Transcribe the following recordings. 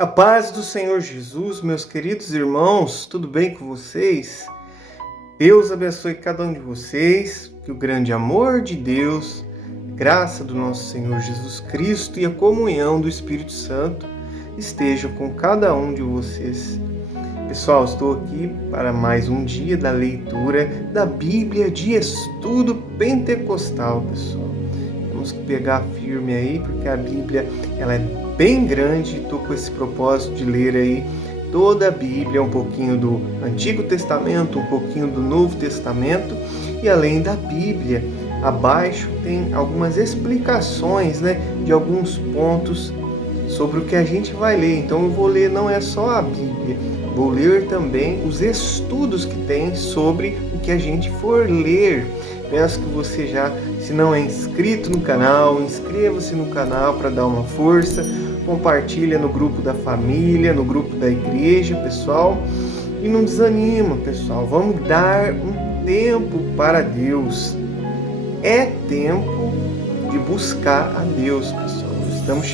A paz do Senhor Jesus, meus queridos irmãos, tudo bem com vocês? Deus abençoe cada um de vocês, que o grande amor de Deus, a graça do nosso Senhor Jesus Cristo e a comunhão do Espírito Santo estejam com cada um de vocês. Pessoal, estou aqui para mais um dia da leitura da Bíblia de Estudo Pentecostal, pessoal. Temos que pegar firme aí, porque a Bíblia ela é bem grande. Estou com esse propósito de ler aí toda a Bíblia, um pouquinho do Antigo Testamento, um pouquinho do Novo Testamento, e além da Bíblia, abaixo tem algumas explicações, de alguns pontos sobre o que a gente vai ler. Então eu vou ler não é só a Bíblia, vou ler também os estudos que tem sobre o que a gente for ler. Peço que você já, se não é inscrito no canal, inscreva-se no canal para dar uma força, compartilha no grupo da família, no grupo da igreja, pessoal, e não desanima, pessoal, vamos dar um tempo para Deus. É tempo de buscar a Deus, pessoal. Estamos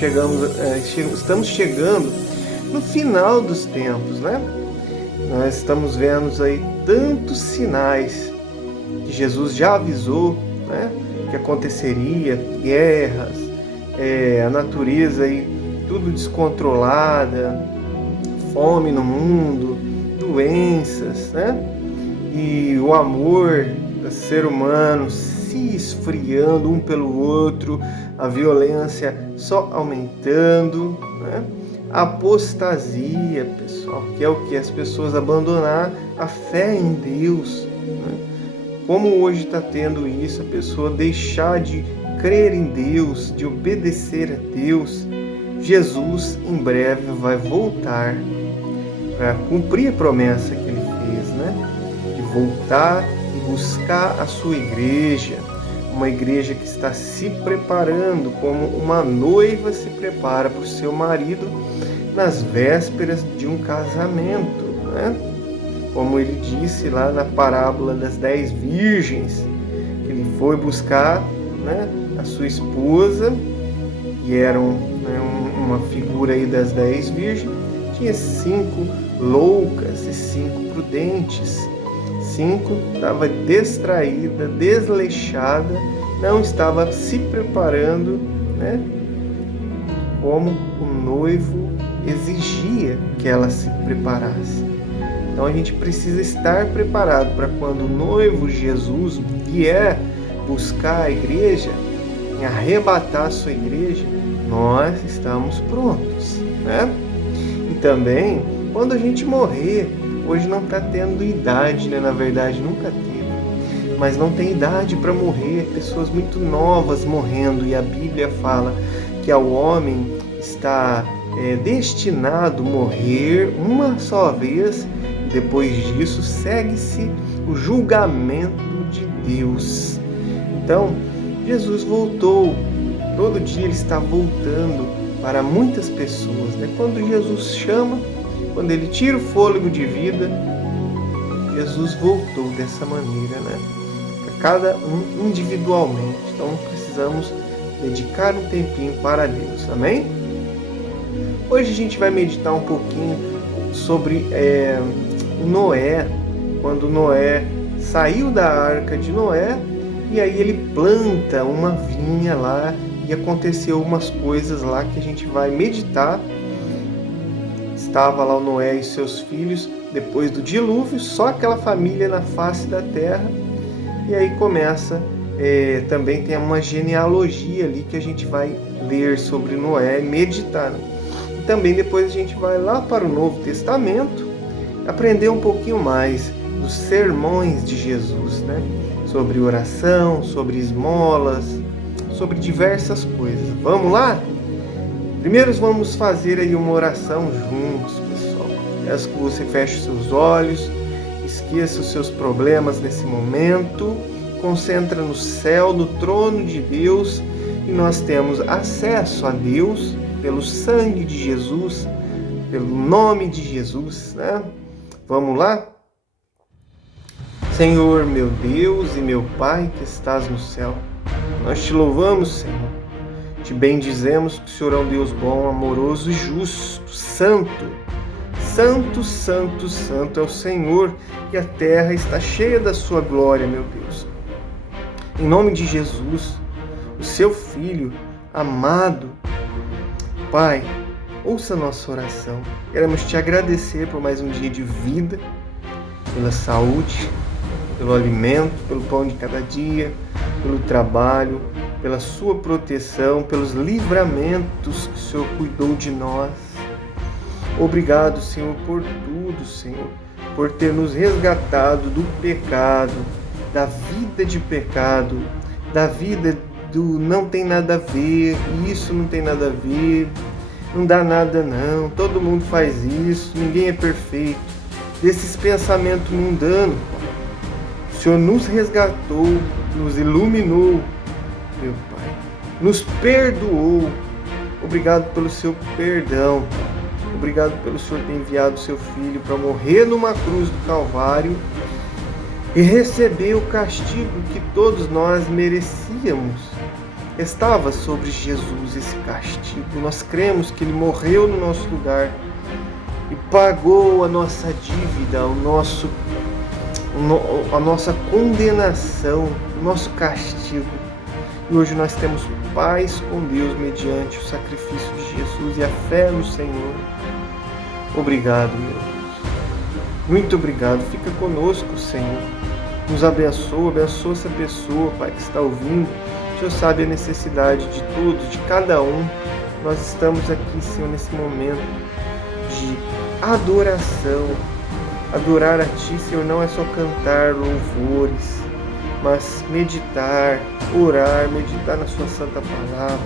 chegando no final dos tempos, Nós estamos vendo aí tantos sinais que Jesus já avisou, que aconteceria, guerras, a natureza aí tudo descontrolada, fome no mundo, doenças, e o amor do ser humano se esfriando um pelo outro, a violência só aumentando, a apostasia, pessoal, que é o que? As pessoas abandonar a fé em Deus, Como hoje está tendo isso, a pessoa deixar de crer em Deus, de obedecer a Deus. Jesus em breve vai voltar para cumprir a promessa que ele fez, de voltar e buscar a sua igreja, uma igreja que está se preparando como uma noiva se prepara para o seu marido nas vésperas de um casamento, Como ele disse lá na parábola das 10 virgens, que ele foi buscar, a sua esposa, que era uma figura aí das 10 virgens. Tinha 5 loucas e 5 prudentes. 5 estava distraída, desleixada, não estava se preparando, como o noivo exigia que ela se preparasse. Então a gente precisa estar preparado para quando o noivo Jesus vier buscar a igreja, em arrebatar a sua igreja, nós estamos prontos, E também, quando a gente morrer, hoje não está tendo idade, na verdade nunca teve, mas não tem idade para morrer, pessoas muito novas morrendo, e a Bíblia fala que ao homem está destinado a morrer uma só vez. Depois disso, segue-se o julgamento de Deus. Então, Jesus voltou. Todo dia ele está voltando para muitas pessoas. Quando Jesus chama, quando ele tira o fôlego de vida, Jesus voltou dessa maneira, para cada um individualmente. Então, precisamos dedicar um tempinho para Deus. Amém? Hoje a gente vai meditar um pouquinho sobre Noé, quando Noé saiu da arca de Noé, e aí ele planta uma vinha lá, e aconteceu umas coisas lá que a gente vai meditar. Estava lá o Noé e seus filhos, depois do dilúvio, só aquela família na face da terra, e aí começa, também tem uma genealogia ali que a gente vai ler sobre Noé e meditar. E também depois a gente vai lá para o Novo Testamento, aprender um pouquinho mais dos sermões de Jesus, sobre oração, sobre esmolas, sobre diversas coisas. Vamos lá? Primeiro vamos fazer aí uma oração juntos, pessoal. Peço que você feche os seus olhos, esqueça os seus problemas nesse momento, concentra no céu, no trono de Deus, e nós temos acesso a Deus pelo sangue de Jesus, pelo nome de Jesus, Vamos lá? Senhor, meu Deus e meu Pai que estás no céu, nós te louvamos, Senhor. Te bendizemos que o Senhor é um Deus bom, amoroso e justo, santo. Santo, santo, santo é o Senhor, e a terra está cheia da sua glória, meu Deus. Em nome de Jesus, o seu Filho amado, Pai, ouça a nossa oração. Queremos te agradecer por mais um dia de vida, pela saúde, pelo alimento, pelo pão de cada dia, pelo trabalho, pela sua proteção, pelos livramentos que o Senhor cuidou de nós. Obrigado, Senhor, por tudo, Senhor, por ter nos resgatado do pecado, da vida de pecado, da vida do não tem nada a ver, isso não tem nada a ver, não dá nada não, todo mundo faz isso, ninguém é perfeito, desses pensamentos mundanos. O Senhor nos resgatou, nos iluminou, meu Pai, nos perdoou. Obrigado pelo seu perdão. Obrigado pelo Senhor ter enviado o seu Filho para morrer numa cruz do Calvário e receber o castigo que todos nós merecíamos. Estava sobre Jesus esse castigo. Nós cremos que Ele morreu no nosso lugar e pagou a nossa dívida, a nossa condenação, o nosso castigo. E hoje nós temos paz com Deus mediante o sacrifício de Jesus e a fé no Senhor. Obrigado, meu Deus. Muito obrigado. Fica conosco, Senhor. Nos abençoa essa pessoa, Pai, que está ouvindo. O Senhor sabe a necessidade de todos, de cada um. Nós estamos aqui, Senhor, nesse momento de adoração. Adorar a Ti, Senhor, não é só cantar louvores, mas meditar, orar, meditar na Sua Santa Palavra,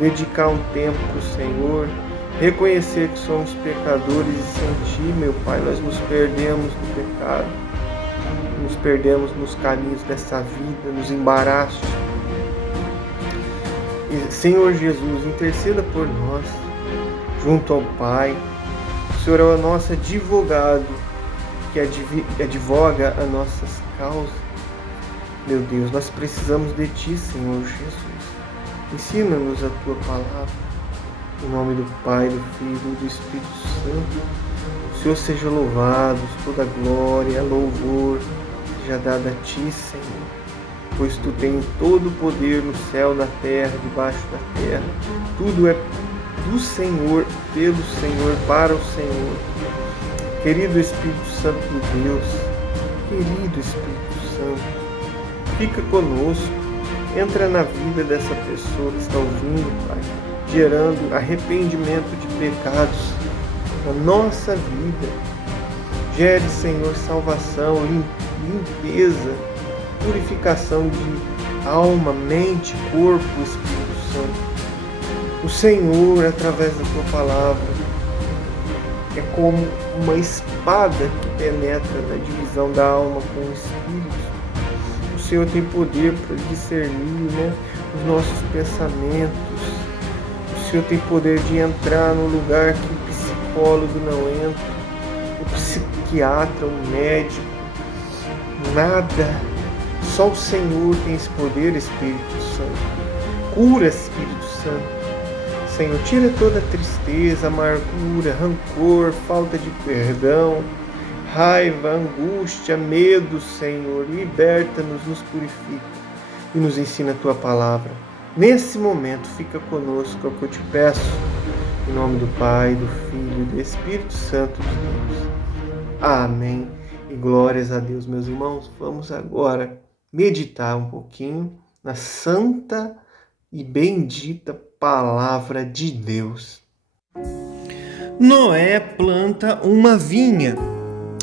dedicar um tempo para o Senhor, reconhecer que somos pecadores e sem Ti, meu Pai, nós nos perdemos no pecado, nos perdemos nos caminhos dessa vida, nos embaraços. E, Senhor Jesus, interceda por nós, junto ao Pai. O Senhor é o nosso advogado, que advoga as nossas causas. Meu Deus, nós precisamos de Ti, Senhor Jesus. Ensina-nos a Tua palavra. Em nome do Pai, do Filho e do Espírito Santo. O Senhor seja louvado, toda glória, louvor, seja dada a Ti, Senhor. Pois Tu tens todo o poder no céu, na terra, debaixo da terra. Tudo é do Senhor, pelo Senhor, para o Senhor. Querido Espírito Santo de Deus, querido Espírito Santo, fica conosco, entra na vida dessa pessoa que está ouvindo, Pai, gerando arrependimento de pecados na nossa vida. Gere, Senhor, salvação, limpeza, purificação de alma, mente, corpo, Espírito Santo. O Senhor, através da Tua palavra, é como uma espada que penetra na divisão da alma com o Espírito. O Senhor tem poder para discernir, os nossos pensamentos. O Senhor tem poder de entrar no lugar que o psicólogo não entra, o psiquiatra, o médico, nada. Só o Senhor tem esse poder, Espírito Santo. Cura, Espírito Santo. Senhor, tira toda tristeza, amargura, rancor, falta de perdão, raiva, angústia, medo, Senhor. Liberta-nos, nos purifica e nos ensina a Tua palavra. Nesse momento, fica conosco, é o que eu te peço, em nome do Pai, do Filho e do Espírito Santo de Deus. Amém. E glórias a Deus, meus irmãos. Vamos agora meditar um pouquinho na santa e bendita Palavra de Deus. Noé planta uma vinha.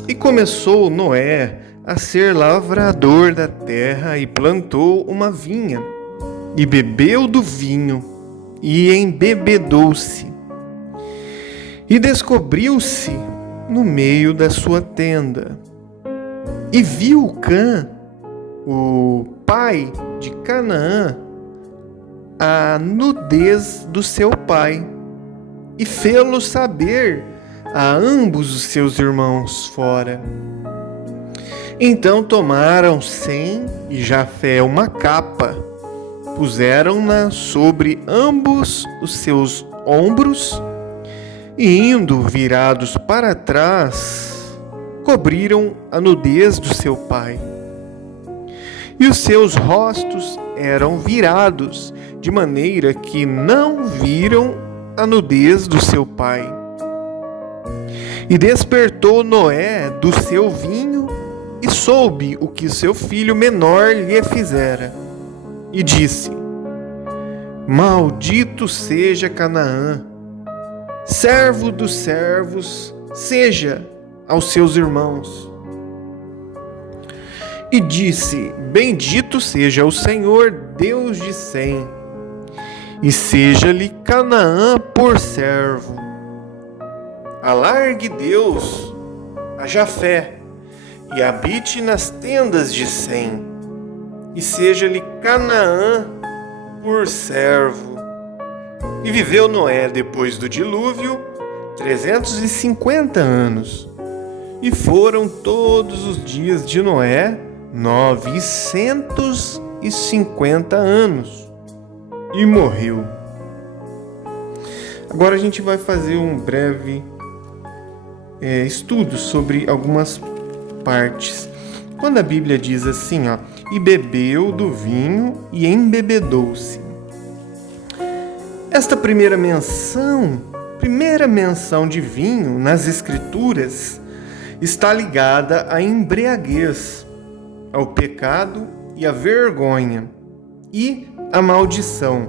E começou Noé a ser lavrador da terra e plantou uma vinha. E bebeu do vinho e embebedou-se. E descobriu-se no meio da sua tenda. E viu Cã, o pai de Canaã, a nudez do seu pai, e fê-lo saber a ambos os seus irmãos fora. Então tomaram Sem e Jafé uma capa, puseram-na sobre ambos os seus ombros e, indo virados para trás, cobriram a nudez do seu pai. E os seus rostos eram virados, de maneira que não viram a nudez do seu pai. E despertou Noé do seu vinho e soube o que seu filho menor lhe fizera. E disse: Maldito seja Canaã, servo dos servos, seja aos seus irmãos. E disse: Bendito seja o Senhor, Deus de Sem, e seja-lhe Canaã por servo. Alargue Deus a Jafé, e habite nas tendas de Sem, e seja-lhe Canaã por servo. E viveu Noé depois do dilúvio 350 anos, e foram todos os dias de Noé 950 anos, e morreu. Agora a gente vai fazer um breve estudo sobre algumas partes. Quando a Bíblia diz assim, e bebeu do vinho e embebedou-se. Esta primeira menção de vinho nas Escrituras está ligada à embriaguez, ao pecado e à vergonha e à maldição,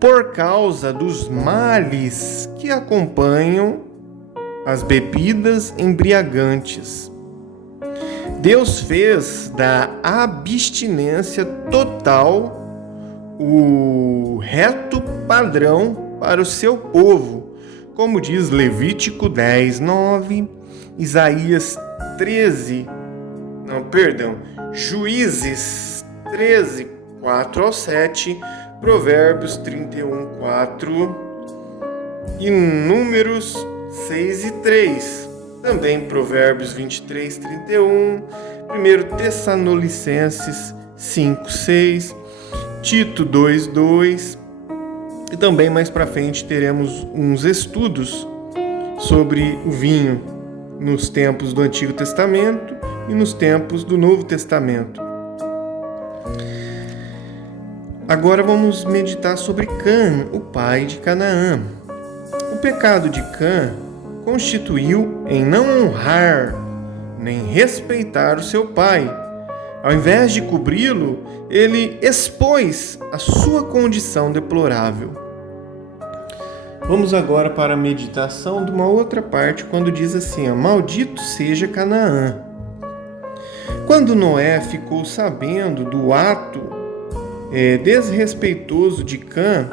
por causa dos males que acompanham as bebidas embriagantes. Deus fez da abstinência total o reto padrão para o seu povo, como diz Levítico 10:9, Juízes 13:4-7, Provérbios 31:4 e Números 6:3. Também Provérbios 23:31, 1 Tessalonicenses 5:6, Tito 2:2. E também mais para frente teremos uns estudos sobre o vinho nos tempos do Antigo Testamento e nos tempos do Novo Testamento. Agora vamos meditar sobre Cã, o pai de Canaã. O pecado de Cã constituiu em não honrar nem respeitar o seu pai. Ao invés de cobri-lo, ele expôs a sua condição deplorável. Vamos agora para a meditação de uma outra parte, quando diz assim: Maldito seja Canaã. Quando Noé ficou sabendo do ato desrespeitoso de Cã,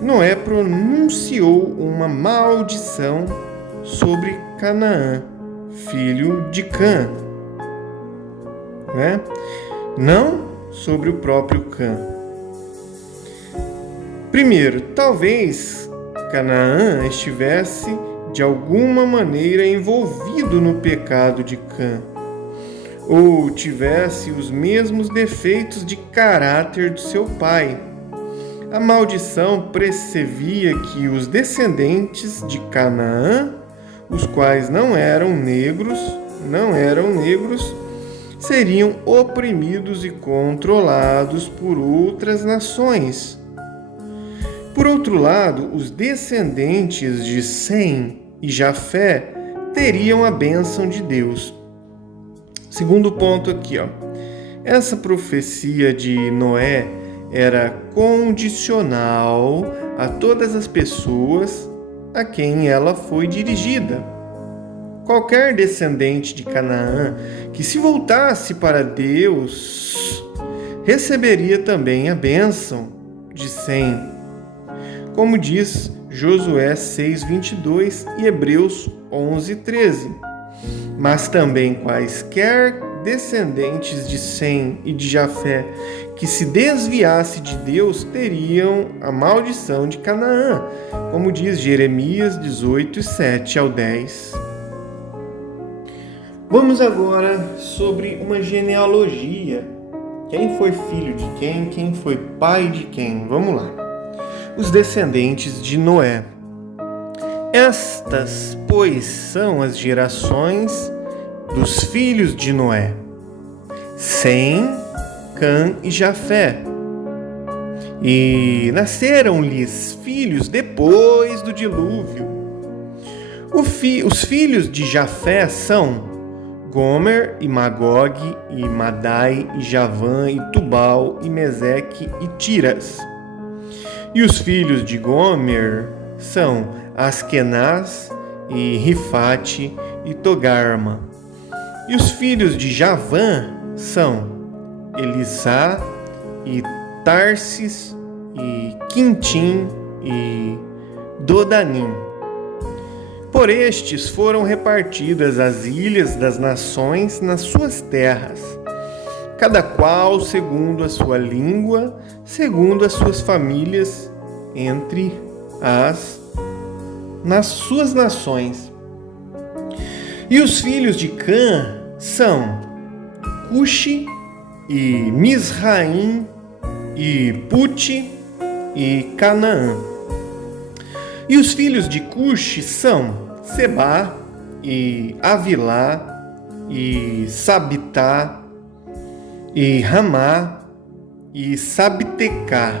Noé pronunciou uma maldição sobre Canaã, filho de Cã, não sobre o próprio Cã. Primeiro, talvez Canaã estivesse de alguma maneira envolvido no pecado de Cã, ou tivesse os mesmos defeitos de caráter do seu pai. A maldição previa que os descendentes de Canaã, os quais não eram negros, seriam oprimidos e controlados por outras nações. Por outro lado, os descendentes de Sem e Jafé teriam a bênção de Deus. Segundo ponto aqui, essa profecia de Noé era condicional a todas as pessoas a quem ela foi dirigida. Qualquer descendente de Canaã que se voltasse para Deus receberia também a bênção de Sem, como diz Josué 6:22 e Hebreus 11:13. Mas também quaisquer descendentes de Sem e de Jafé que se desviasse de Deus teriam a maldição de Canaã, como diz Jeremias 18:7-10. Vamos agora sobre uma genealogia Quem foi filho de quem? Quem foi pai de quem? Vamos lá. Os descendentes de Noé. Estas, pois, são as gerações dos filhos de Noé: Sem, Cã e Jafé. E nasceram-lhes filhos depois do dilúvio. Os filhos de Jafé são Gomer e Magog e Madai e Javã e Tubal e Meseque e Tiras. E os filhos de Gomer são Askenaz e Rifate e Togarma. E os filhos de Javã são Elisá e Tarsis e Quintim e Dodanim. Por estes foram repartidas as ilhas das nações nas suas terras, cada qual segundo a sua língua, segundo as suas famílias, nas suas nações. E os filhos de Cã são Cuxi e Misraim e Puti e Canaã. E os filhos de Cuxi são Sebá e Avilá e Sabitá e Ramá e Sabtecá.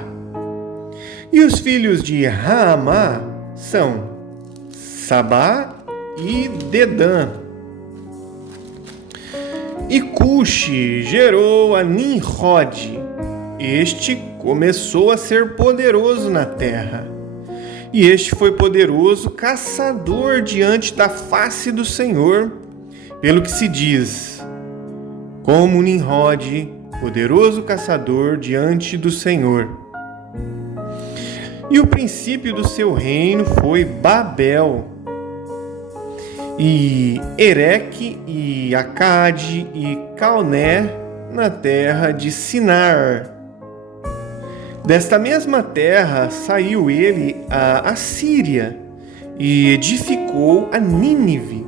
E os filhos de Raamá são Sabá e Dedã. E Cuxi gerou a Nimrod. Este começou a ser poderoso na terra. E este foi poderoso caçador diante da face do Senhor, pelo que se diz, como Nimrod, poderoso caçador diante do Senhor. E o princípio do seu reino foi Babel, e Ereque, e Acade, e Calné, na terra de Sinar. Desta mesma terra saiu ele a Assíria e edificou a Nínive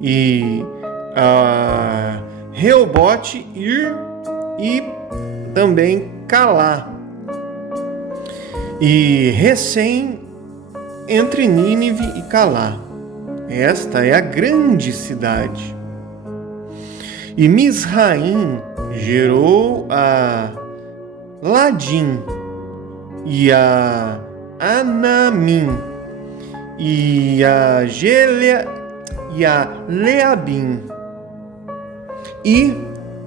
e a Reobote, Ir e também Calá. E Recém entre Nínive e Calá. Esta é a grande cidade. E Misraim gerou a Ladim e a Anamim e a Leabim e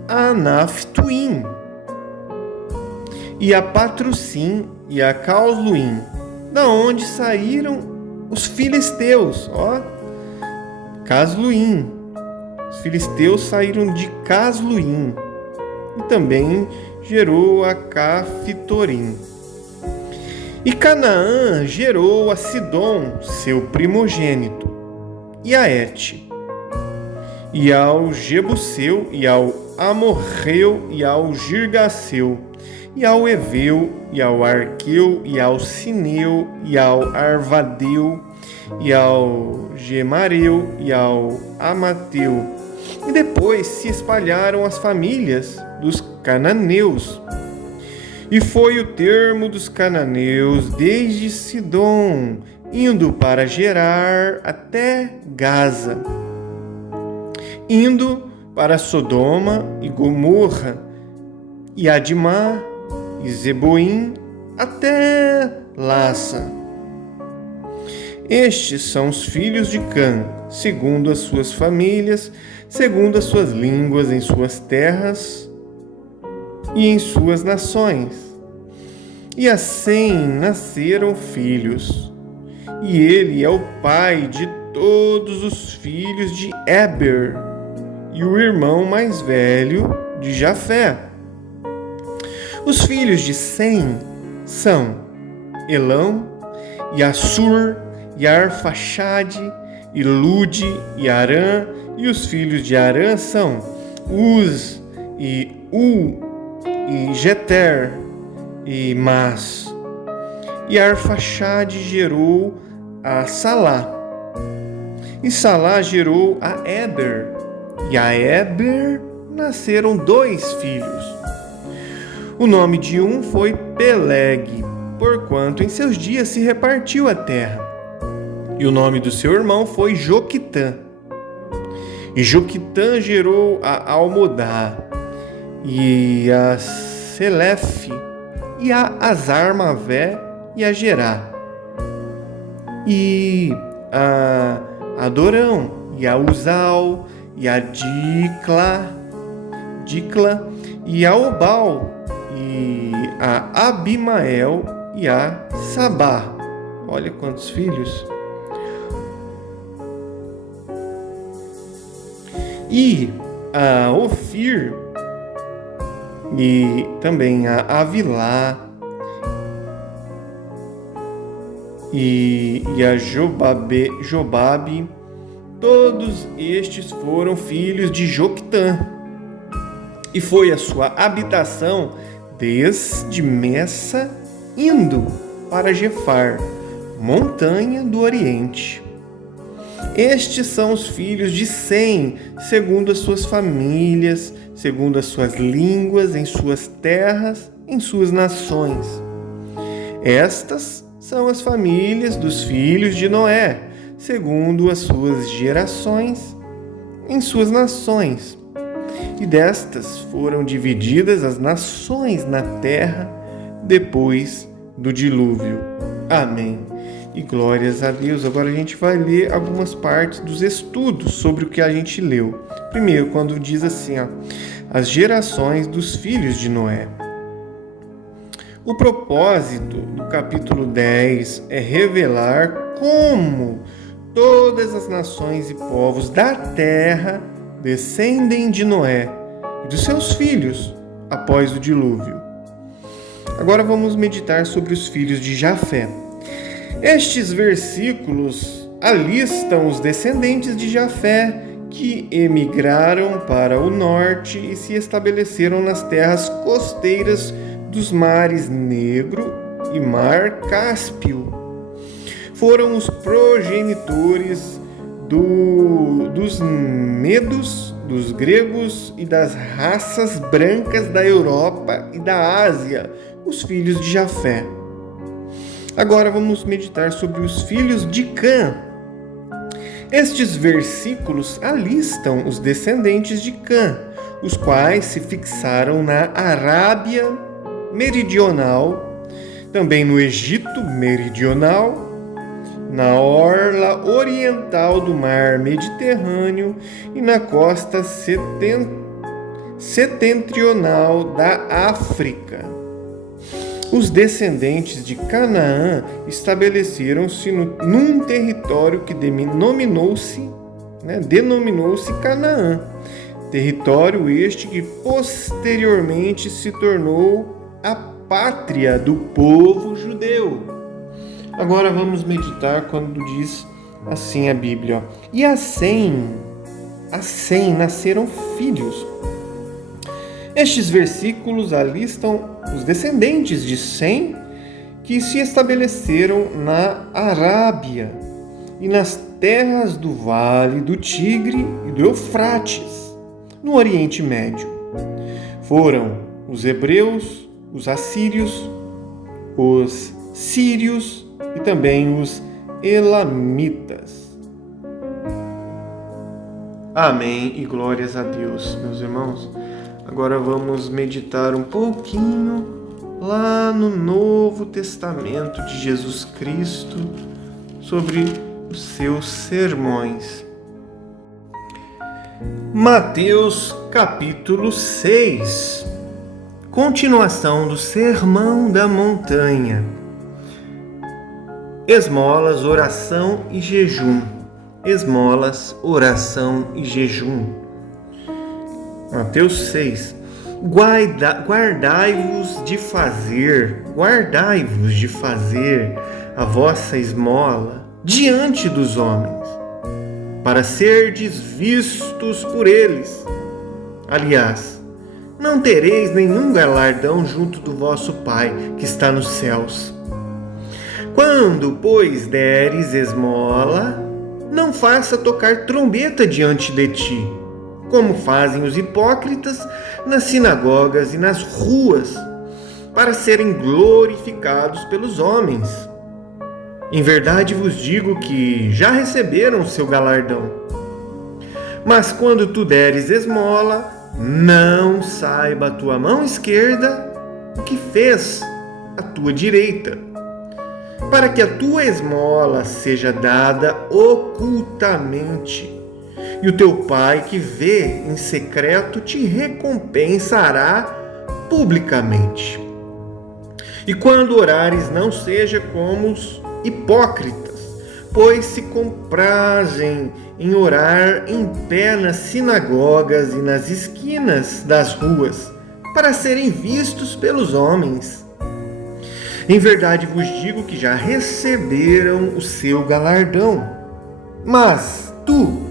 a Naphtuim e a Patrussim e a Causluim, da onde saíram os filisteus, Casluim. Os filisteus saíram de Casluim e também gerou a Cafitorim. E Canaã gerou a Sidom, seu primogênito, e a Et, e ao Jebuseu, e ao Amorreu, e ao Girgaseu, e ao Eveu, e ao Arqueu, e ao Sineu, e ao Arvadeu, e ao Gemareu, e ao Amateu. E depois se espalharam as famílias dos cananeus. E foi o termo dos cananeus desde Sidom, indo para Gerar até Gaza, indo para Sodoma e Gomorra, e Admá e Zeboim até Lassa. Estes são os filhos de Cã, segundo as suas famílias, segundo as suas línguas, em suas terras e em suas nações. E assim nasceram filhos. E ele é o pai de todos os filhos de Eber, e o irmão mais velho de Jafé. Os filhos de Sem são Elão, e Assur, e Arfaxade, e Lude, e Arã. E os filhos de Arã são Uz, e U, e Jeter, e Mas. E Arfaxade gerou a Salá. E Salá gerou a Eber. E a Eber nasceram 2 filhos, O nome de um foi Peleg, porquanto em seus dias se repartiu a terra. E o nome do seu irmão foi Joquitã. E Joquitã gerou a Almodá, e a Selefe, e a Azarmavé, e a Gerá, e a Adorão, e a Uzal, e a Dicla, e a Obal, e a Abimael, e a Sabá. Olha quantos filhos. E a Ofir, e também a Avilá, e a Jobabe, todos estes foram filhos de Joquitã. E foi a sua habitação desde Messa, indo para Jefar, montanha do Oriente. Estes são os filhos de Sem, segundo as suas famílias, segundo as suas línguas, em suas terras, em suas nações. Estas são as famílias dos filhos de Noé, segundo as suas gerações, em suas nações. E destas foram divididas as nações na terra depois do dilúvio. Amém. E glórias a Deus. Agora a gente vai ler algumas partes dos estudos sobre o que a gente leu. Primeiro, quando diz assim, as gerações dos filhos de Noé. O propósito do capítulo 10 é revelar como todas as nações e povos da terra descendem de Noé e dos seus filhos após o dilúvio. Agora vamos meditar sobre os filhos de Jafé. Estes versículos alistam os descendentes de Jafé que emigraram para o norte e se estabeleceram nas terras costeiras dos mares Negro e Mar Cáspio. Foram os progenitores dos medos, dos gregos e das raças brancas da Europa e da Ásia, os filhos de Jafé. Agora vamos meditar sobre os filhos de Cã. Estes versículos alistam os descendentes de Cã, os quais se fixaram na Arábia Meridional, também no Egito Meridional, na orla oriental do mar Mediterrâneo e na costa setentrional da África. Os descendentes de Canaã estabeleceram-se num território que denominou-se Canaã, território este que posteriormente se tornou a pátria do povo judeu. Agora vamos meditar quando diz assim a Bíblia. E a Sem nasceram filhos. Estes versículos alistam os descendentes de Sem que se estabeleceram na Arábia e nas terras do Vale do Tigre e do Eufrates, no Oriente Médio. Foram os hebreus, os assírios, os sírios e também os elamitas. Amém e glórias a Deus, meus irmãos. Agora vamos meditar um pouquinho lá no Novo Testamento de Jesus Cristo sobre os seus sermões. Mateus capítulo 6. Continuação do Sermão da Montanha. Esmolas, oração e jejum. Esmolas, oração e jejum. Mateus 6. Guardai-vos de fazer a vossa esmola diante dos homens, para serdes vistos por eles. Aliás, não tereis nenhum galardão junto do vosso Pai que está nos céus. Quando, pois, deres esmola, não faça tocar trombeta diante de ti, como fazem os hipócritas nas sinagogas e nas ruas, para serem glorificados pelos homens. Em verdade vos digo que já receberam o seu galardão. Mas quando tu deres esmola, não saiba a tua mão esquerda o que fez a tua direita, para que a tua esmola seja dada ocultamente, e o teu Pai que vê em secreto te recompensará publicamente. E quando orares, não seja como os hipócritas, pois se comprazem em orar em pé nas sinagogas e nas esquinas das ruas, para serem vistos pelos homens. Em verdade vos digo que já receberam o seu galardão. Mas tu,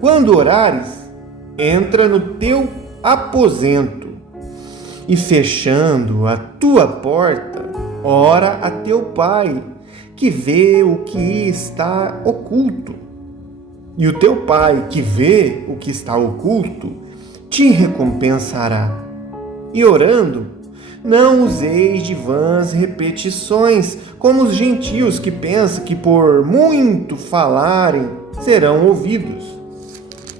quando orares, entra no teu aposento e, fechando a tua porta, ora a teu Pai, que vê o que está oculto. E o teu Pai, que vê o que está oculto, te recompensará. E orando, não useis de vãs repetições, como os gentios que pensam que por muito falarem serão ouvidos.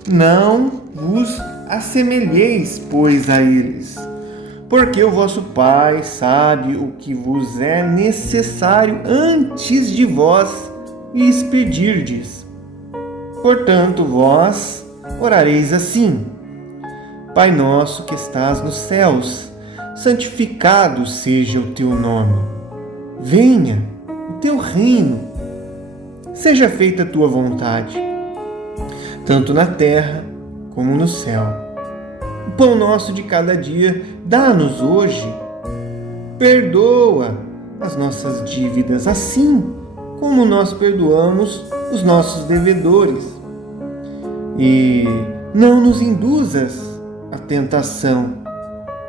Não vos assemelheis, pois, a eles, porque o vosso Pai sabe o que vos é necessário antes de vós lhes pedirdes. Portanto, vós orareis assim: Pai nosso que estás nos céus, santificado seja o teu nome. Venha o teu reino. Seja feita a tua vontade, tanto na terra como no céu. O pão nosso de cada dia dá-nos hoje. Perdoa as nossas dívidas, assim como nós perdoamos os nossos devedores. E não nos induzas à tentação,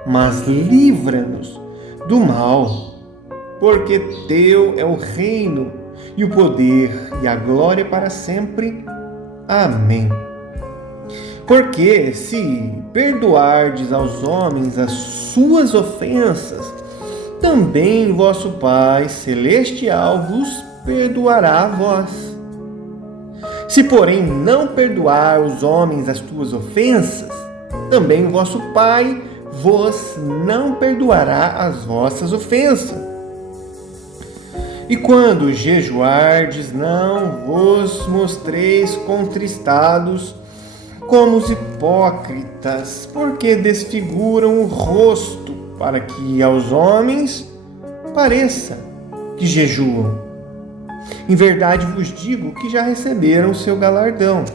mas livra-nos do mal, porque teu é o reino e o poder e a glória para sempre. Amém. Porque se perdoardes aos homens as suas ofensas, também vosso Pai Celestial vos perdoará a vós. Se, porém, não perdoar os homens as tuas ofensas, também vosso Pai vos não perdoará as vossas ofensas. E quando jejuardes, não vos mostreis contristados como os hipócritas, porque desfiguram o rosto, para que aos homens pareça que jejuam. Em verdade vos digo que já receberam o seu galardão.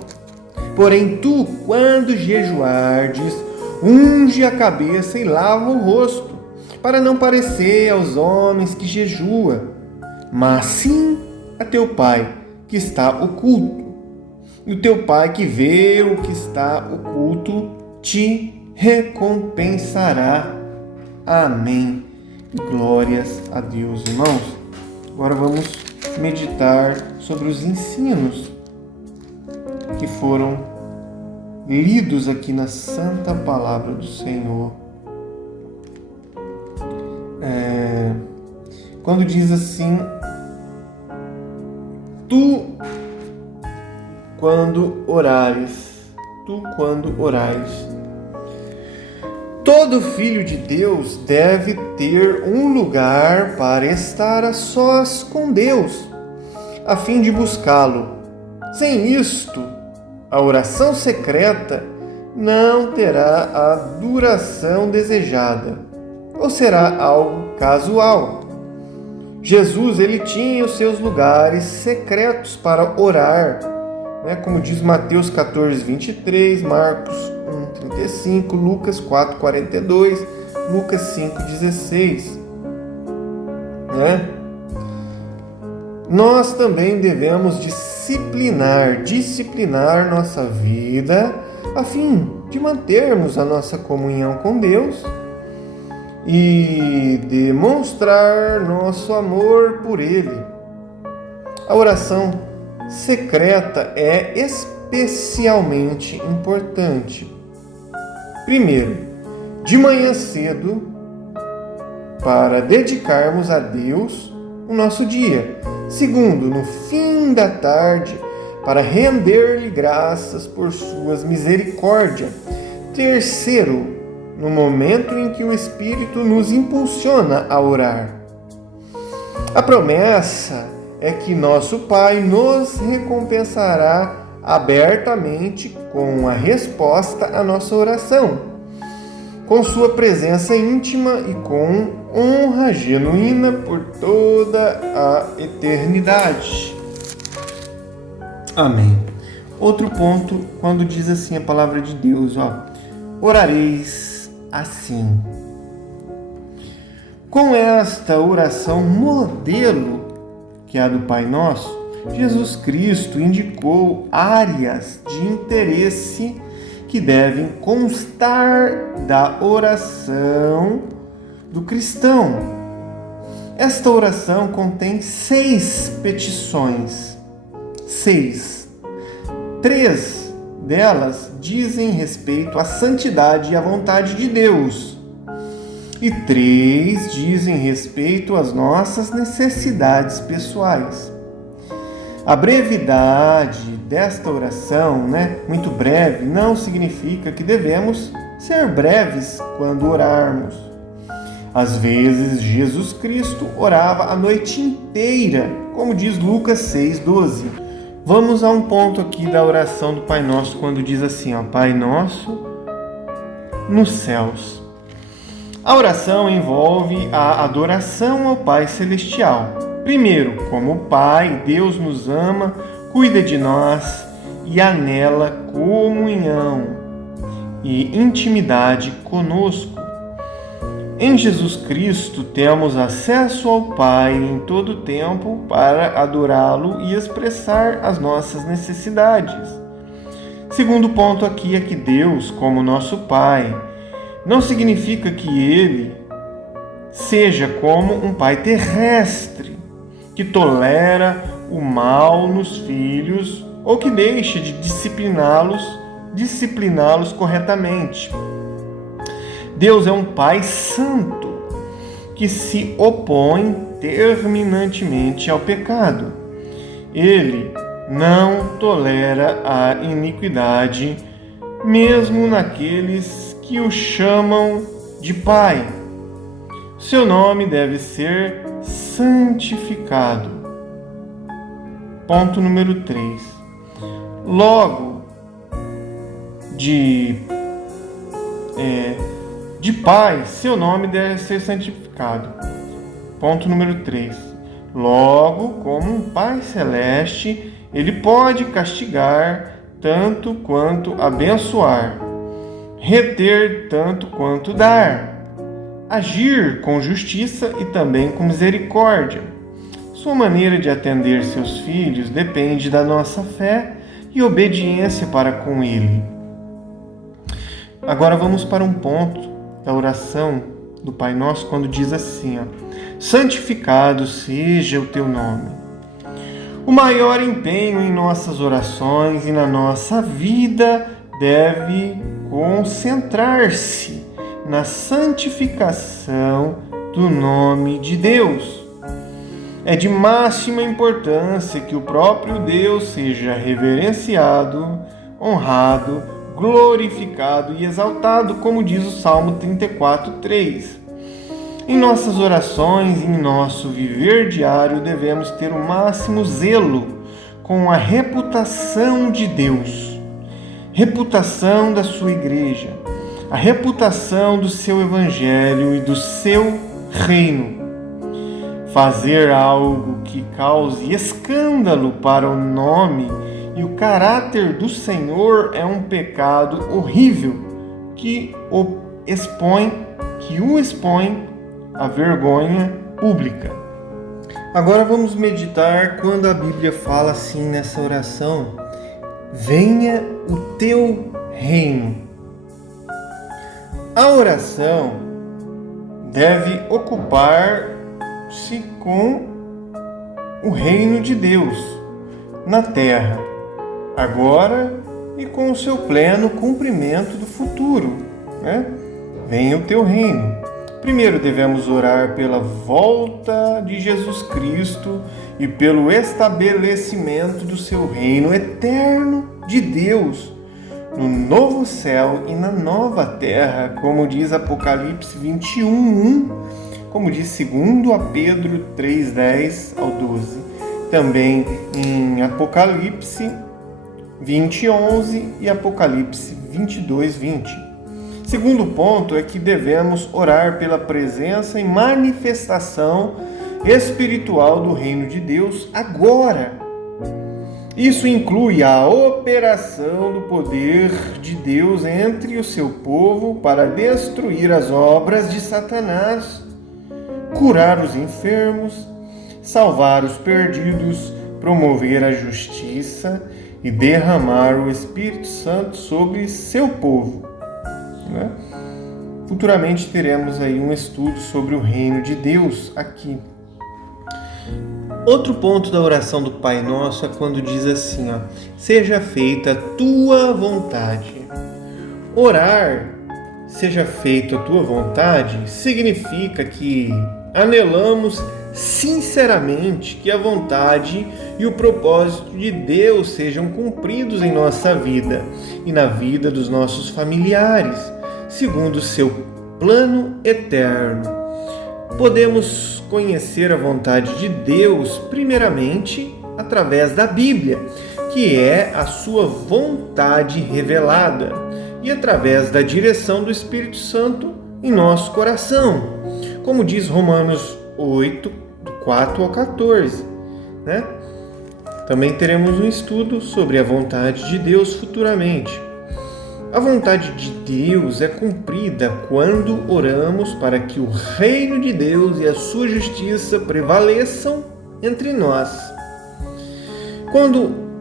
Porém tu, quando jejuardes, unge a cabeça e lava o rosto, para não parecer aos homens que jejua, mas sim a teu Pai que está oculto. E o teu Pai que vê o que está oculto te recompensará. Amém. Glórias a Deus, irmãos. Agora vamos meditar sobre os ensinos que foram lidos aqui na Santa Palavra do Senhor. Quando diz assim: tu quando orares, todo filho de Deus deve ter um lugar para estar a sós com Deus, a fim de buscá-lo. Sem isto, a oração secreta não terá a duração desejada, ou será algo casual. Jesus, ele tinha os seus lugares secretos para orar, como diz Mateus 14, 23, Marcos 1, 35, Lucas 4, 42, Lucas 5, 16. Nós também devemos disciplinar nossa vida a fim de mantermos a nossa comunhão com Deus e demonstrar nosso amor por Ele. A oração secreta é especialmente importante. Primeiro, de manhã cedo, para dedicarmos a Deus o nosso dia. Segundo, no fim da tarde, para render-lhe graças por suas misericórdias. Terceiro, no momento em que o Espírito nos impulsiona a orar. A promessa é que nosso Pai nos recompensará abertamente com a resposta à nossa oração, com sua presença íntima e com honra genuína por toda a eternidade. Amém. Outro ponto, quando diz assim a palavra de Deus, orareis assim. Com esta oração modelo, que é a do Pai Nosso, Jesus Cristo indicou áreas de interesse que devem constar da oração do cristão. Esta oração contém 6 petições. 3 delas dizem respeito à santidade e à vontade de Deus. E 3 dizem respeito às nossas necessidades pessoais. A brevidade desta oração, muito breve, não significa que devemos ser breves quando orarmos. Às vezes, Jesus Cristo orava a noite inteira, como diz Lucas 6,12. Vamos a um ponto aqui da oração do Pai Nosso, quando diz assim, Pai Nosso nos céus. A oração envolve a adoração ao Pai Celestial. Primeiro, como Pai, Deus nos ama, cuida de nós e anela comunhão e intimidade conosco. Em Jesus Cristo temos acesso ao Pai em todo o tempo para adorá-lo e expressar as nossas necessidades. Segundo ponto aqui é que Deus, como nosso Pai, não significa que Ele seja como um pai terrestre, que tolera o mal nos filhos ou que deixa de discipliná-los corretamente. Deus é um Pai santo que se opõe terminantemente ao pecado. Ele não tolera a iniquidade, mesmo naqueles que o chamam de Pai. Seu nome deve ser santificado. Ponto número 3. Logo, de Pai, seu nome deve ser santificado. Ponto número 3. Logo, como um Pai celeste, ele pode castigar tanto quanto abençoar, reter tanto quanto dar, agir com justiça e também com misericórdia. Sua maneira de atender seus filhos depende da nossa fé e obediência para com Ele. Agora vamos para um ponto da oração do Pai Nosso, quando diz assim, santificado seja o teu nome. O maior empenho em nossas orações e na nossa vida deve concentrar-se na santificação do nome de Deus. É de máxima importância que o próprio Deus seja reverenciado, honrado, glorificado e exaltado, como diz o Salmo 34:3. Em nossas orações e em nosso viver diário devemos ter o máximo zelo com a reputação de Deus, reputação da sua igreja, a reputação do seu evangelho e do seu reino. Fazer algo que cause escândalo para o nome e o caráter do Senhor é um pecado horrível que o expõe à vergonha pública. Agora vamos meditar quando a Bíblia fala assim nessa oração: venha o teu reino. A oração deve ocupar-se com o reino de Deus na terra, agora e com o seu pleno cumprimento do futuro. Venha o teu reino. Primeiro devemos orar pela volta de Jesus Cristo e pelo estabelecimento do seu reino eterno de Deus no novo céu e na nova terra, como diz Apocalipse 21:1, como diz 2 Pedro 3:10 ao 12, também em Apocalipse 20:11 e Apocalipse 22:20. Segundo ponto é que devemos orar pela presença e manifestação espiritual do reino de Deus agora. Isso inclui a operação do poder de Deus entre o seu povo para destruir as obras de Satanás, curar os enfermos, salvar os perdidos, promover a justiça e derramar o Espírito Santo sobre seu povo. Né? Futuramente teremos aí um estudo sobre o reino de Deus aqui. Outro ponto da oração do Pai Nosso é quando diz assim, seja feita a tua vontade. Orar, seja feita a tua vontade, significa que anelamos sinceramente que a vontade e o propósito de Deus sejam cumpridos em nossa vida e na vida dos nossos familiares, segundo o seu plano eterno. Podemos conhecer a vontade de Deus, primeiramente, através da Bíblia, que é a sua vontade revelada, e através da direção do Espírito Santo em nosso coração, como diz Romanos 8, do 4 ao 14. Né? Também teremos um estudo sobre a vontade de Deus futuramente. A vontade de Deus é cumprida quando oramos para que o reino de Deus e a sua justiça prevaleçam entre nós.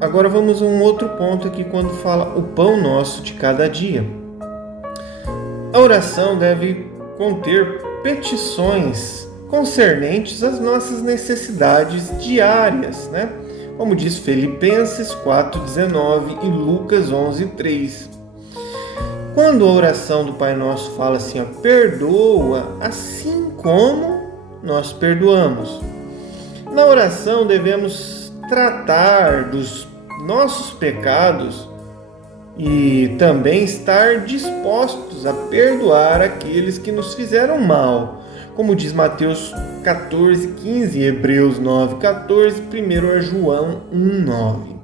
Agora vamos a um outro ponto aqui, quando fala o pão nosso de cada dia. A oração deve conter petições concernentes às nossas necessidades diárias, né? Como diz Filipenses 4:19 e Lucas 11:3. Quando a oração do Pai Nosso fala assim, perdoa assim como nós perdoamos. Na oração devemos tratar dos nossos pecados e também estar dispostos a perdoar aqueles que nos fizeram mal, como diz Mateus 14:15, Hebreus 9:14, 1 João 1:9.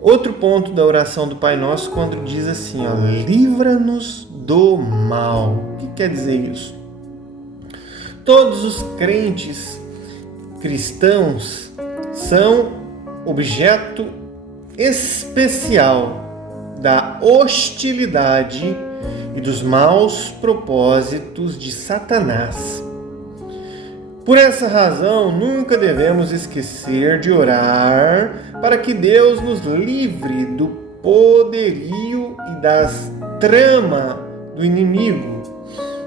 Outro ponto da oração do Pai Nosso, quando diz assim, livra-nos do mal. O que quer dizer isso? Todos os crentes cristãos são objeto especial da hostilidade e dos maus propósitos de Satanás. Por essa razão, nunca devemos esquecer de orar para que Deus nos livre do poderio e das tramas do inimigo.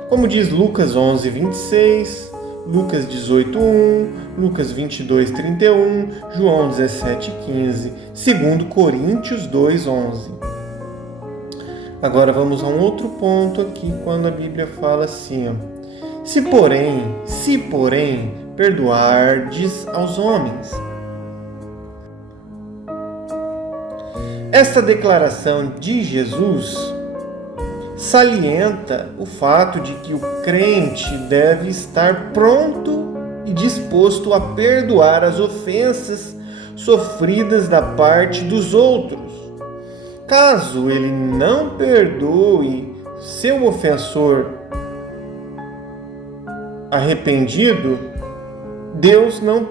Como diz Lucas 11:26, Lucas 18:1, Lucas 22:31, João 17:15, 2 Coríntios 2:11. Agora vamos a um outro ponto aqui, quando a Bíblia fala assim, Se porém, perdoardes aos homens. Esta declaração de Jesus salienta o fato de que o crente deve estar pronto e disposto a perdoar as ofensas sofridas da parte dos outros. Caso ele não perdoe seu ofensor arrependido, Deus não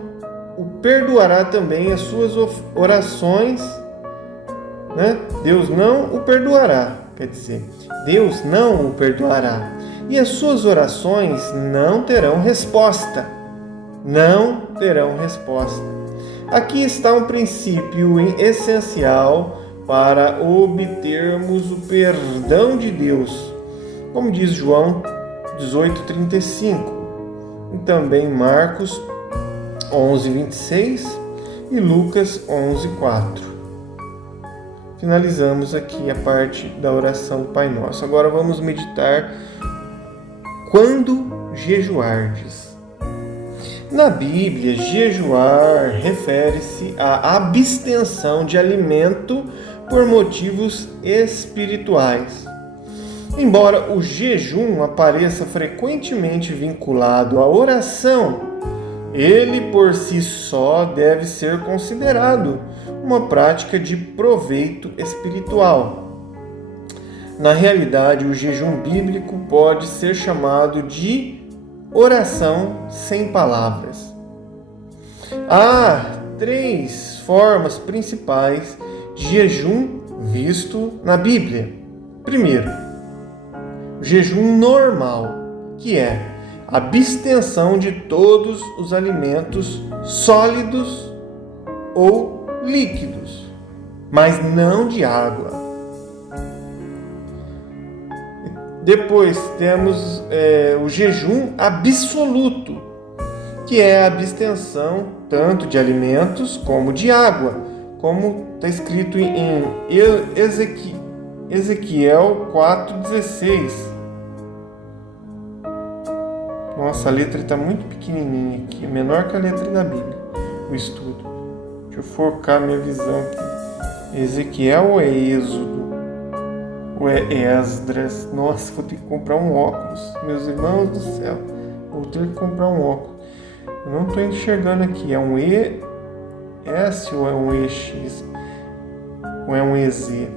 o perdoará também as suas orações, né? Deus não o perdoará, Deus não o perdoará. E as suas orações não terão resposta. Aqui está um princípio essencial para obtermos o perdão de Deus, como diz João 18:35. E também Marcos 11:26 e Lucas 11:4. Finalizamos aqui a parte da oração do Pai Nosso. Agora vamos meditar quando jejuardes. Na Bíblia, jejuar refere-se à abstenção de alimento por motivos espirituais. Embora o jejum apareça frequentemente vinculado à oração, ele por si só deve ser considerado uma prática de proveito espiritual. Na realidade, o jejum bíblico pode ser chamado de oração sem palavras. Há 3 formas principais de jejum visto na Bíblia. Primeiro, o jejum normal, que é a abstenção de todos os alimentos sólidos ou líquidos, mas não de água. Depois temos o jejum absoluto, que é a abstenção tanto de alimentos como de água, como está escrito em Ezequiel 4,16. Nossa, a letra está muito pequenininha aqui, menor que a letra da Bíblia, o estudo. Deixa eu focar minha visão aqui. Ezequiel ou é Êxodo? Ou é Esdras? Nossa, vou ter que comprar um óculos. Meus irmãos do céu, vou ter que comprar um óculos. Eu não estou enxergando aqui. É um ES ou é um EX? Ou é um EZ?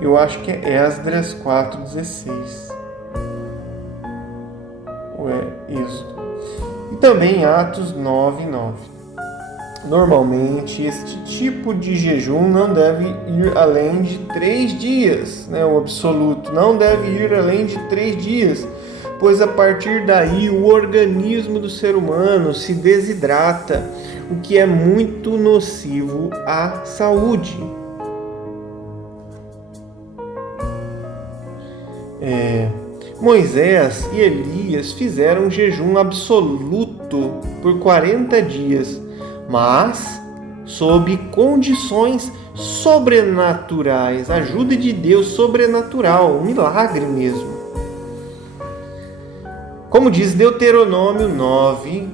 Eu acho que é Esdras 4,16. Ou é Êxodo. E também Atos 9,9. Normalmente, este tipo de jejum não deve ir além de 3 dias, o absoluto não deve ir além de 3 dias, pois a partir daí o organismo do ser humano se desidrata, o que é muito nocivo à saúde. Moisés e Elias fizeram um jejum absoluto por 40 dias, mas sob condições sobrenaturais, ajuda de Deus sobrenatural, um milagre mesmo. Como diz Deuteronômio 9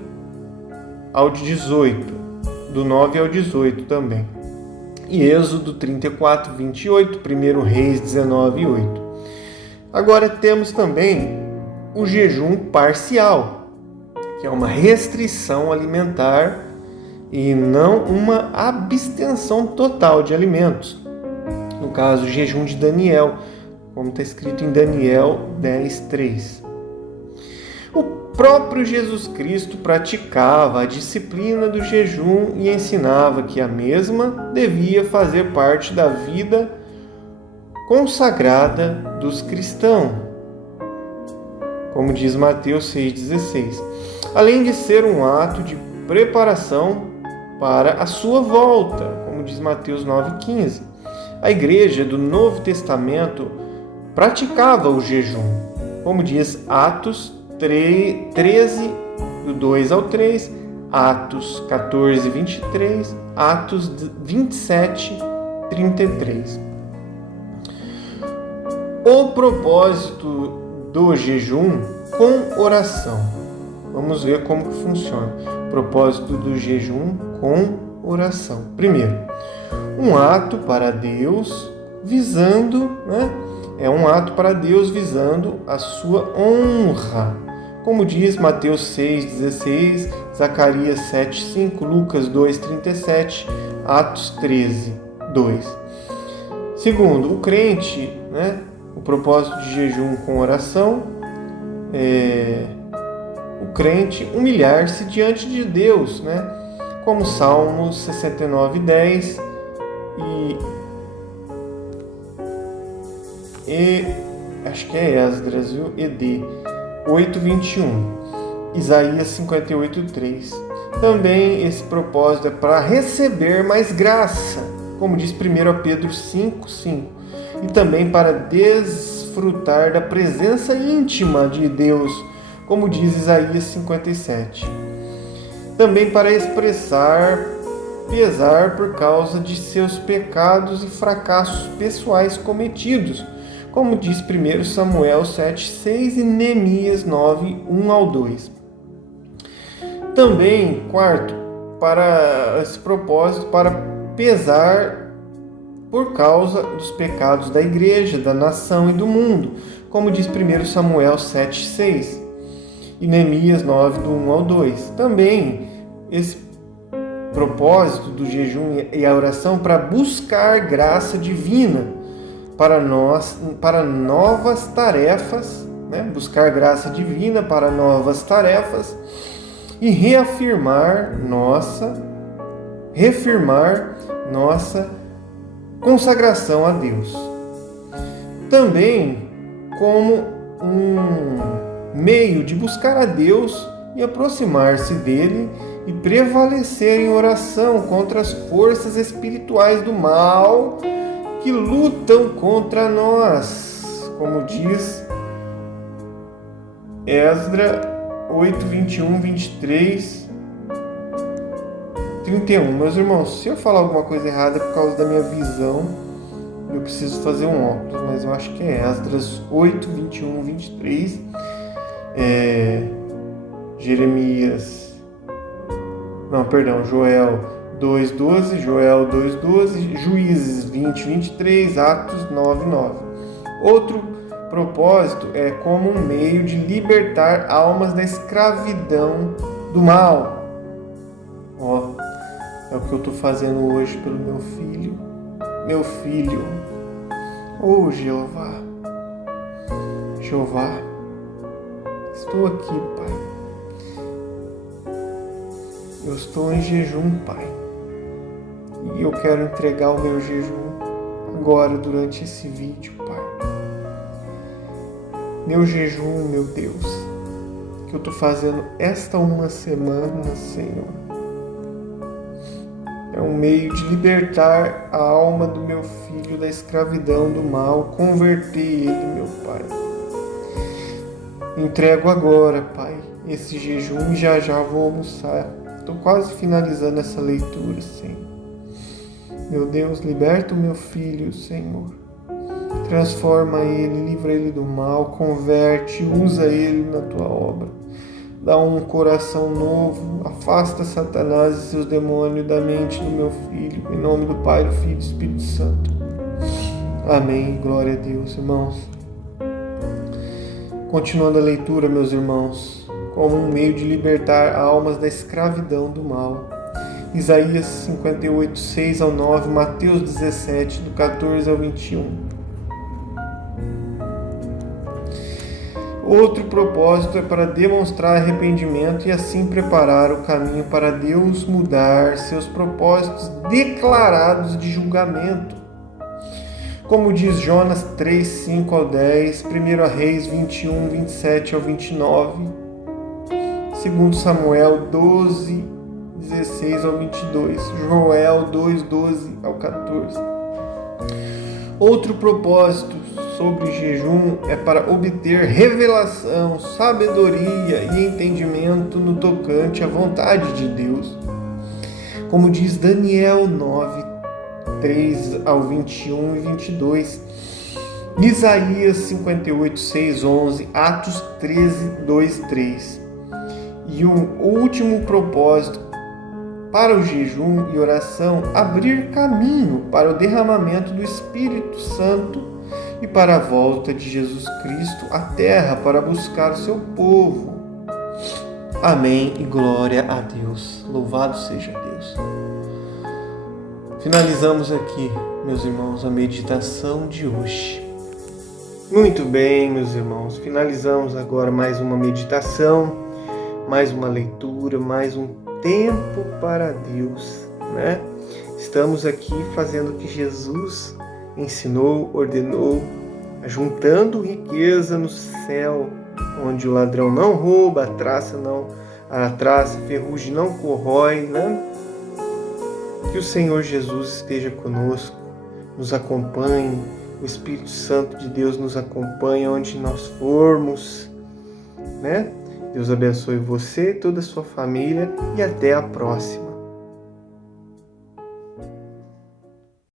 ao 18, do 9 ao 18 também. E Êxodo 34, 28, 1 Reis 19, 8. Agora temos também o jejum parcial, que é uma restrição alimentar e não uma abstenção total de alimentos. No caso, o jejum de Daniel, como está escrito em Daniel 10:3. O próprio Jesus Cristo praticava a disciplina do jejum e ensinava que a mesma devia fazer parte da vida consagrada dos cristãos, como diz Mateus 6,16, além de ser um ato de preparação para a sua volta, como diz Mateus 9,15. A igreja do Novo Testamento praticava o jejum, como diz Atos 13, do 2 ao 3, Atos 14, 23, Atos 27, 33. O propósito do jejum com oração. Vamos ver como que funciona. Propósito do jejum com oração. Primeiro, um ato para Deus visando, é um ato para Deus visando a sua honra. Como diz Mateus 6,16, Zacarias 7,5, Lucas 2,37, Atos 13,2. Segundo, o crente, o propósito de jejum com oração o crente humilhar-se diante de Deus, como Salmos 69:10 e acho que é Esdras, viu? ED 8:21, Isaías 58:3. Também esse propósito é para receber mais graça, como diz 1 Pedro 5:5, e também para desfrutar da presença íntima de Deus, como diz Isaías 57. Também para expressar pesar por causa de seus pecados e fracassos pessoais cometidos, como diz 1 Samuel 7:6 e Neemias 9:1-2. Também, quarto, para esse propósito, para pesar por causa dos pecados da igreja, da nação e do mundo, como diz 1 Samuel 7:6 e Neemias 9:1-2. Também esse propósito do jejum e a oração para buscar graça divina para novas tarefas, buscar graça divina para novas tarefas e reafirmar nossa consagração a Deus. Também como um meio de buscar a Deus e aproximar-se dele e prevalecer em oração contra as forças espirituais do mal que lutam contra nós, como diz Esdras 8, 21, 23, 31. Meus irmãos, se eu falar alguma coisa errada é por causa da minha visão, eu preciso fazer um óculos, mas eu acho que é Esdras 8, 21, 23, Joel 2:12, Joel 2:12, Juízes 20, 23, Atos 9, 9. Outro propósito é como um meio de libertar almas da escravidão do mal. É o que eu estou fazendo hoje pelo meu filho. Meu filho, Jeová, estou aqui, Pai. Eu estou em jejum, Pai. E eu quero entregar o meu jejum agora, durante esse vídeo, Pai. Meu jejum, meu Deus, que eu estou fazendo esta uma semana, Senhor, é um meio de libertar a alma do meu filho da escravidão do mal, converter ele, meu Pai. Entrego agora, Pai, esse jejum e já vou almoçar. Estou quase finalizando essa leitura, Senhor. Meu Deus, liberta o meu filho, Senhor. Transforma ele, livra ele do mal, converte, usa ele na tua obra. Dá um coração novo, afasta Satanás e seus demônios da mente do meu filho. Em nome do Pai, do Filho e do Espírito Santo. Amém. Glória a Deus, irmãos. Continuando a leitura, meus irmãos, como um meio de libertar almas da escravidão do mal. Isaías 58, 6-9, Mateus 17, do 14 ao 21. Outro propósito é para demonstrar arrependimento e assim preparar o caminho para Deus mudar seus propósitos declarados de julgamento. Como diz Jonas 3, 5-10, 1 Reis 21, 27-29, 2 Samuel 12, 16-22, Joel 2, 12-14. Outro propósito sobre jejum é para obter revelação, sabedoria e entendimento no tocante à vontade de Deus. Como diz Daniel 9, 3-21 e 22, Isaías 58, 6-11, Atos 13, 2, 3. E o último propósito para o jejum e oração, abrir caminho para o derramamento do Espírito Santo e para a volta de Jesus Cristo à terra para buscar o seu povo. Amém e glória a Deus. Louvado seja Deus. Finalizamos aqui, meus irmãos, a meditação de hoje. Muito bem, meus irmãos, finalizamos agora mais uma meditação, mais uma leitura, mais um tempo para Deus, né? Estamos aqui fazendo o que Jesus ensinou, ordenou, juntando riqueza no céu, onde o ladrão não rouba, a ferrugem não corrói, né? Que o Senhor Jesus esteja conosco, nos acompanhe, o Espírito Santo de Deus nos acompanhe onde nós formos, né? Deus abençoe você, toda a sua família e até a próxima.